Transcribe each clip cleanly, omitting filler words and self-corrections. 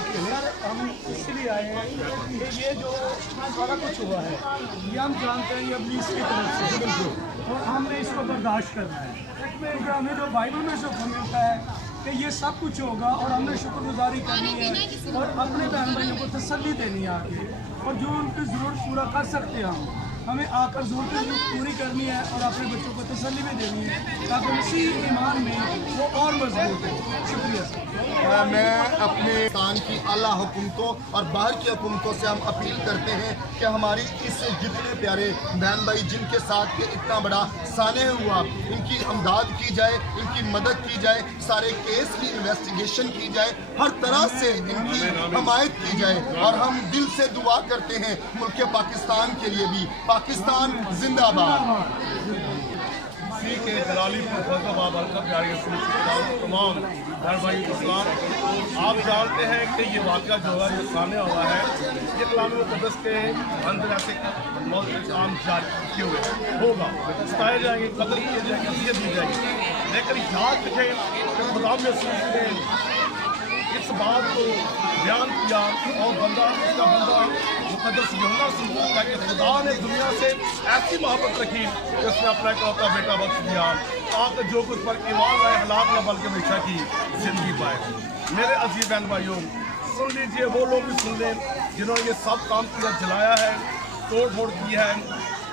हम इसलिए आए हैं कि ये जो सारा कुछ हुआ है ये हम जानते हैं, ये इब्लीस की तरफ से बिल्कुल, और हमने इसको बर्दाश्त करना है क्योंकि हमें जो बाइबल में से मिलता है कि ये सब कुछ होगा और हमने शुक्रगुजारी करनी है और अपने बहन भाइयों को तसल्ली देनी है आगे, और जो उनकी ज़रूरत पूरा कर सकते हैं हमें आकर ज़रूरतें पूरी करनी है और अपने बच्चों को तसल्ली भी देनी है ताकि उसी ईमान में वो और मजबूत हो। शुक्रिया सर। मैं अपने पाकिस्तान की आला हुकूमतों और बाहर की हुकूमतों से हम अपील करते हैं कि हमारी इस जितने प्यारे बहन भाई जिनके साथ ये इतना बड़ा साने हुआ, इनकी इमदाद की जाए, इनकी मदद की जाए, सारे केस की इन्वेस्टिगेशन की जाए, हर तरह से इनकी हमायत की जाए। और हम दिल से दुआ करते हैं मुल्क पाकिस्तान के लिए भी, पाकिस्तान जिंदाबाद। सी के जलाली प्यारे तमाम घर भाई इस्लाम, आप जानते हैं कि ये वाक़या जो है ये सामने हुआ है, ये कलाम मुक़द्दस के अंदर ऐसे आम जारी किए हुए होगा, सताए जाएंगे, कत्ल किए जाएंगे, अज़ियत दी जाएगी, लेकिन याद रखें कि खुदा ने इस बात को बयान किया और उसका बंदा मुक़द्दस यूहन्ना सुनता कि खुदा ने दुनिया से ऐसी मोहब्बत रखी कि उसने अपना इकलौता बेटा बख्श दिया ताकि जो कुछ पर ईमान लाए हलाक न बल्कि हमेशा की ज़िंदगी पाए। मेरे अजीज बहन भाइयों, सुन लीजिए, वो लोग भी सुन लें जिन्होंने ये सब काम किया, जलाया है, तोड़ फोड़ की है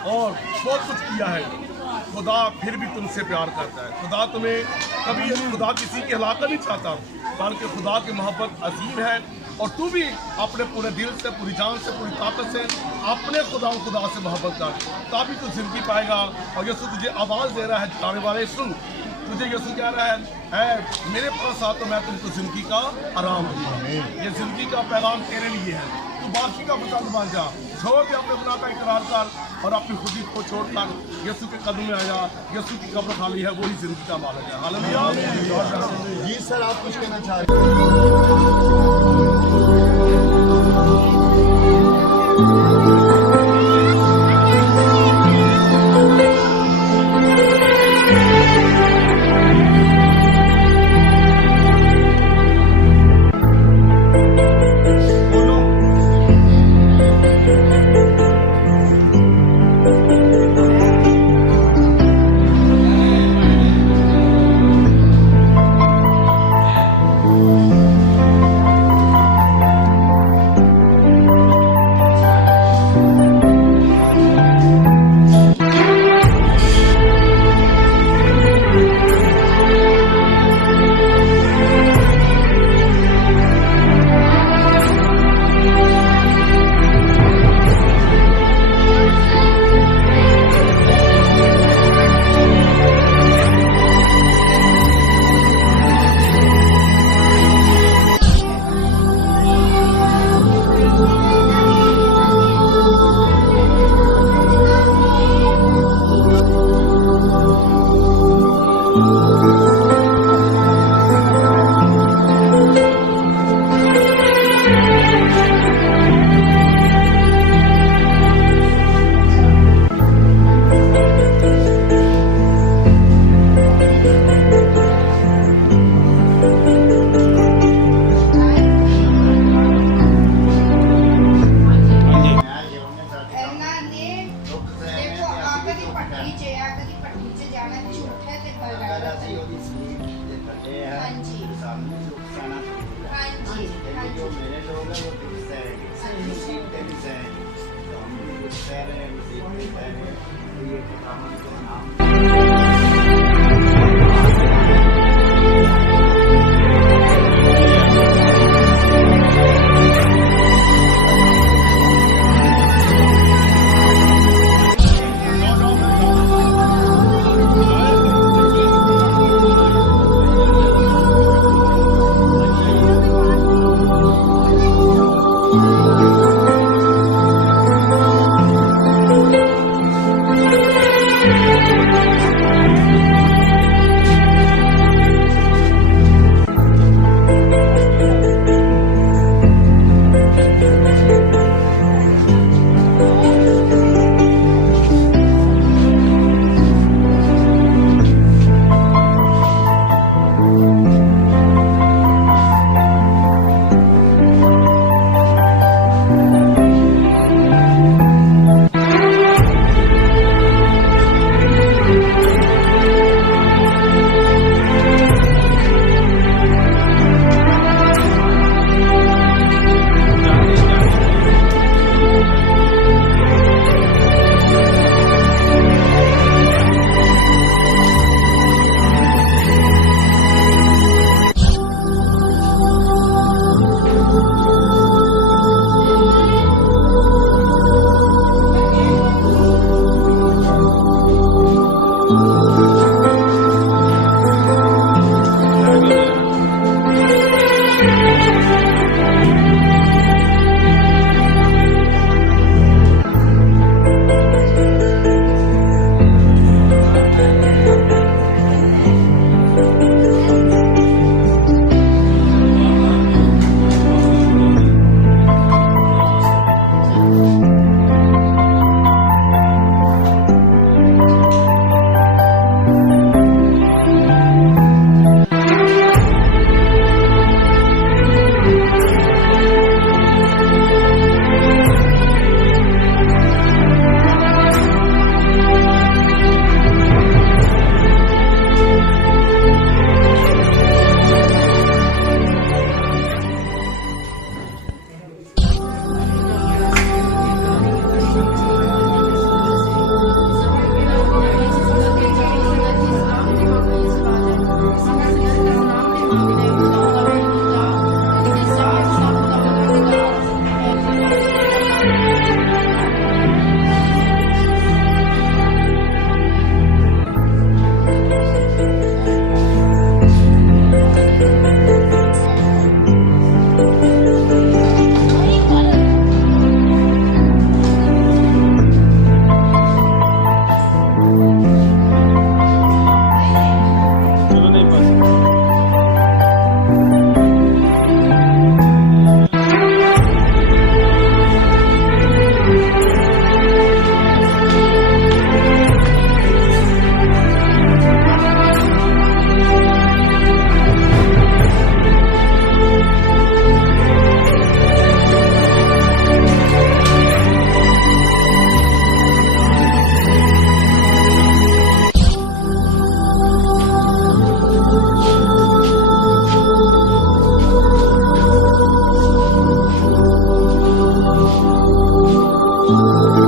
और बहुत कुछ किया है। खुदा फिर भी तुमसे प्यार करता है। खुदा तुम्हें कभी खुदा किसी की हलाकत नहीं चाहता, बल्कि खुदा की मोहब्बत अजीम है और तू भी अपने पूरे दिल से, पूरी जान से, पूरी ताकत से अपने खुदा से मोहब्बत कर, तभी तू जिंदगी पाएगा। और यीशु तुझे आवाज़ दे रहा है, जाने वाले सुन, तुझे यीशु कह रहा है मेरे पास आ तो मैं तुमको जिंदगी का आराम दूंगा। ये जिंदगी का पैगाम तेरे लिए है, तू बाकी का पसंद बन जा, छोड़ के अपने गुनाह का इकरार कर और अपनी खुदी को छोड़कर यीशु के कदम में आया। यीशु की कब्र खाली है, वही जिंदगी का मालिक है। हालेलुया। जी सर, आप कुछ कहना चाह रहे हैं? जो मेरे लोग हैं वो दुख सह रहे हैं, सीखते भी सह रहे हैं, तो हम भी दुख सह रहे हैं, सीखते सह रहे हैं, तो ये खुदावंद के नाम हैं।